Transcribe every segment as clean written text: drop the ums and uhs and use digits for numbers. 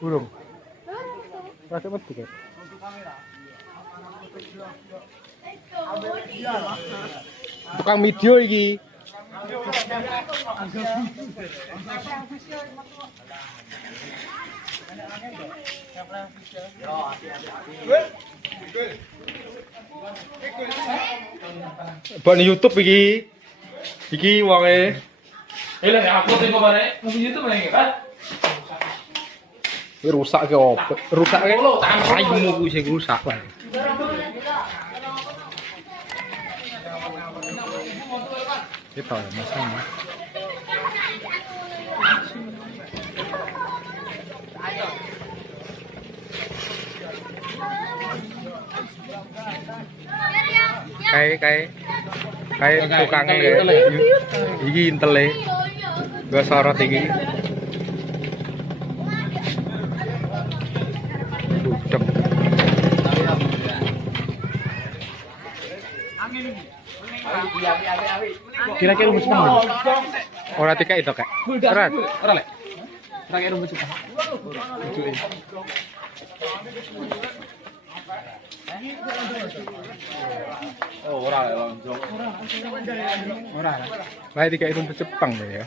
Burung. Rasa mati kan? Tukang video iki. Buat di YouTube iki. Iki wonge. Lah aku tengok bare. Nang YouTube lagi kan? Rusak ke opo? Rusak ke. Raimu ku sing rusak wae. Kita ya masanya. Kayak tukangnya ya. Iki intele. Gak sorot iki. Budek. Kira-kira rumus apa? Ora tiga itu kak. Ora lek. Kira-kira rumus apa? Oh, ora lonjong. Ora. Lah tiga rumus Jepang ya.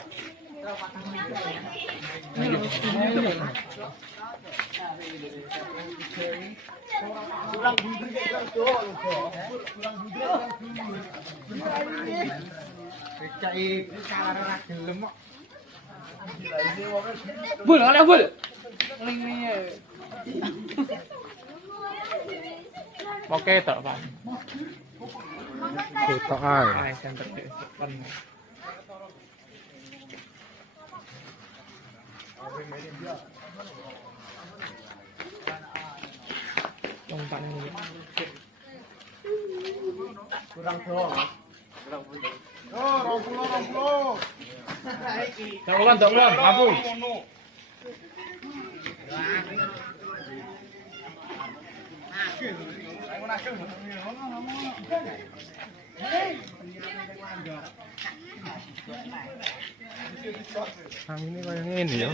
Kurang bunder kayak gitu. Kurang bunder. Cai cara ra gelem kok. Bul, oleh bul. Oke tok, Pak. Ketok ae. Ai center depan. Umpan ini. Kurang dong. Oh, 20. Tak ulan, mampu. Ini kayak ngene ya.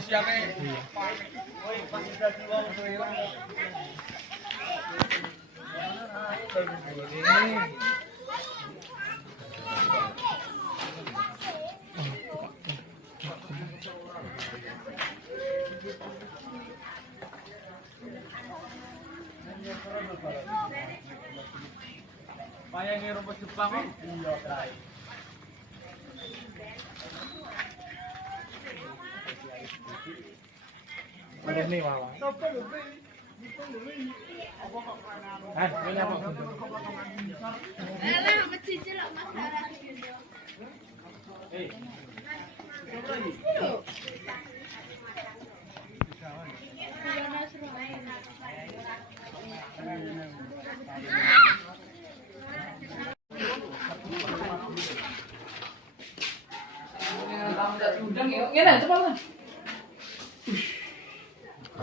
Bayangin rumput Jepang kok. Iya, Kak. Ada nih, Wawa. Ini apa? Alah, mencicil lah masalah.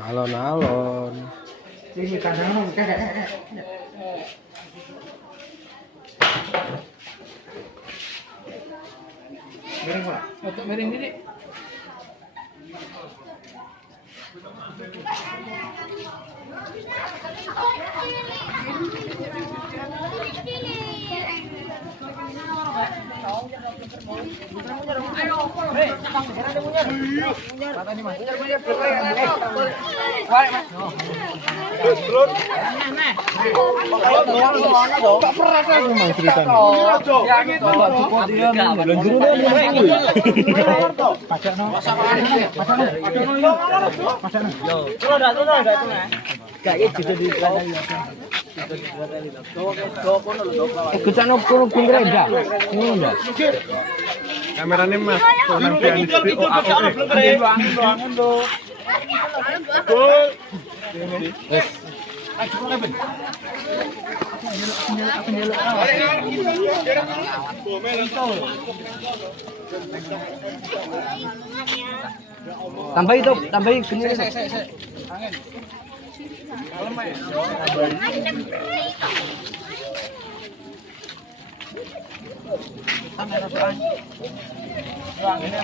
Alon-alon. Sini kadang Miring, Pak. Untuk miring ini. Tak pernah kan memang ceritanya. Kameranya mas, tambahin tuh, tambahin gini. Anginnya mati. Anginnya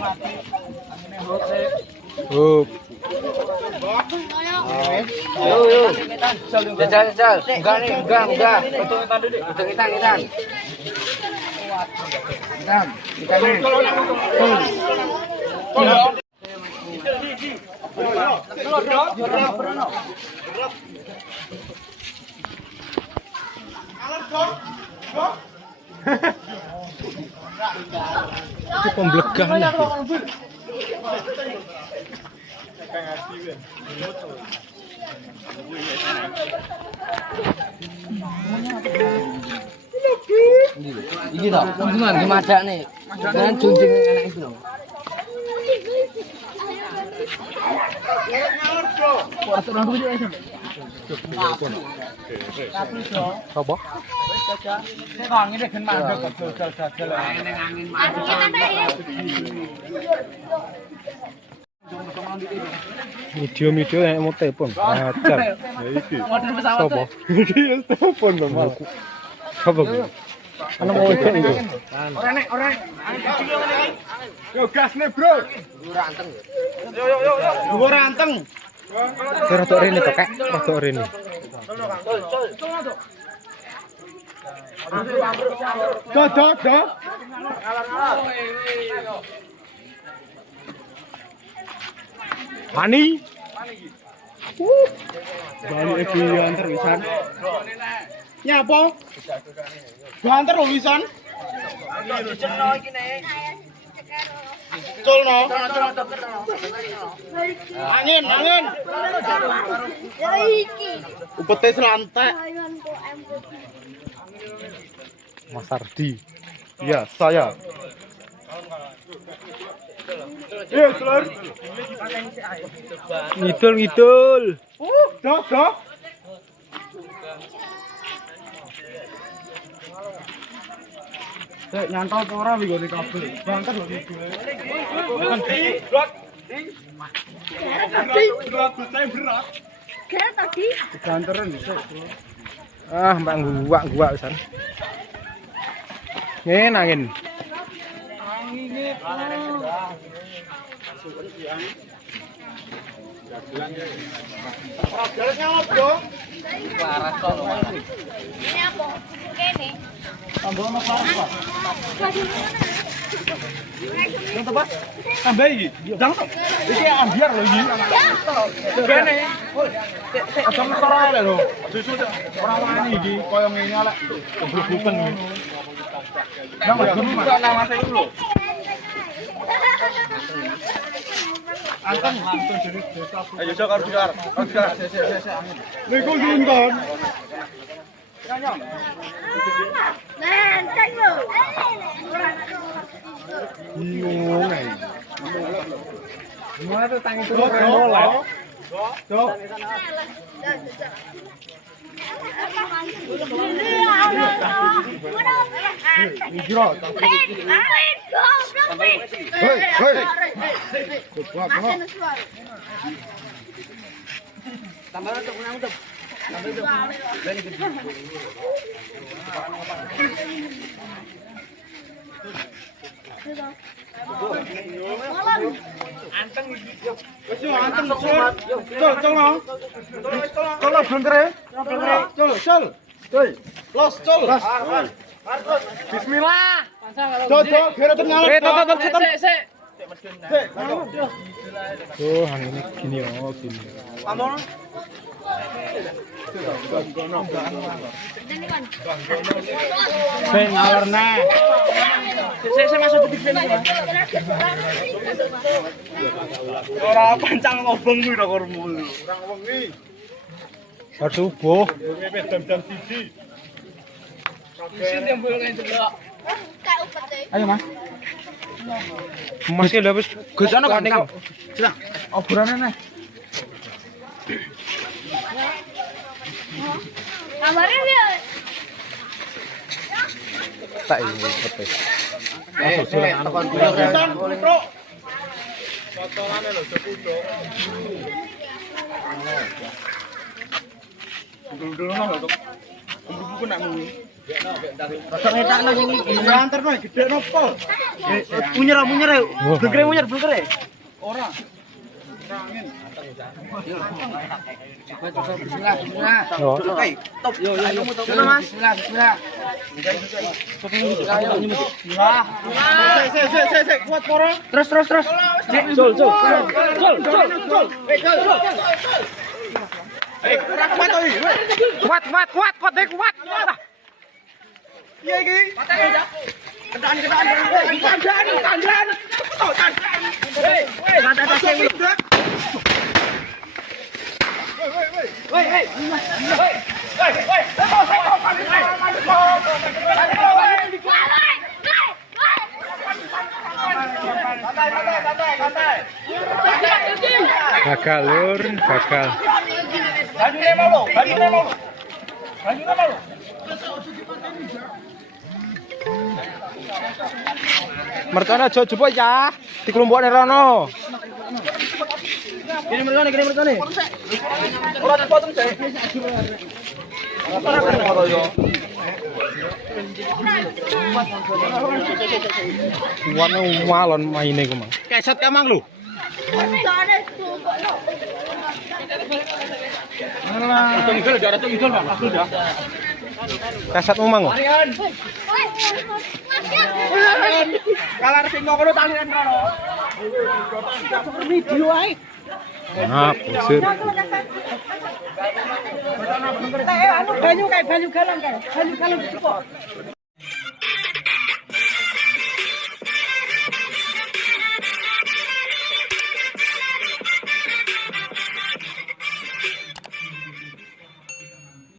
hose. Hup. Jajal. Enggak nih, enggak. Hitung-hitung dulu. Hitung-hitung. Ikan nih. Itu pemblegahnya. Iki toh, hubungan di madak nih. Dengan junjung anak itu loh. Apa? Saya kok anginnya gen mandek kok jajal-jajal. Video yang mau telepon. Ajar. Sopo? Iki telepon Bang. Sopo? Ana mau itu. Yo gas nih bro. Dua ranteng. Kira tok rene tok, Kak. Tok rene. Do. Hani. Balik iki antar wisan. Nyapa? Banter lho wisan. Colno. Angin. Ya iki. Upete selantek. Mas Ardi. Iya, saya. Iya, Telur. Ngidul. Do. Sik nyantol apa ora wi gone kabel. Banter lho iki. Kira tadi. Banteran sik. Ah, mbak guak pisan. Angin. Jalannya apa? Ini apa? Kene. Tambah iki. Jangan. Iki ambiar lho iki. Kene. Aja ngetara ae lho. Susu ora wani iki koyo ngene lek gebruken iki. Nang guru nang mase iku lho. Anteng langsung jadi desa. Ayo sok harus dikar. Niku junton. Nenteng lho. Bingung ae. Gimana tuh tangi Cok. Cok. Hijrah. Anteng Bismillah. Oh, anginnya gini. Sing ngalorne. Saya masuk ke sini. Ora pancang ngobong kuwi kok mulu. Ora wengi. Bar subuh. Jam 1. Ayo, Mas. Mas ki lho wis Gosono kan kok. Obrane neh. Kamarnya dia. tak ini petis. Potongane lho sepuluh. Dulu-dulu nang lho. Buku nak muni. Rasa ngetakno sing iki. Anterno gede nopo? Munyer munyer blengkere. Ora. Bismillah, bismillah. Oh. Top. Yo, Mas. Bismillah, bismillah. Bismillah. Sik, kuat poro. Terus. Jol. Ora kuat to iki. Kuat. Iya iki. Kendaan. Gagal lur, gagal. Banyune mau. Mercone aja jebuk ya. Dikelompokne rono. Kene mercone. Ora dipotong sik. Warna malon maine ku mang. Keset ka mang lho. Kasetmu mang. Kalar sing ngono talian rono. Video ae. Nah, pusir. Banyu galang cukup.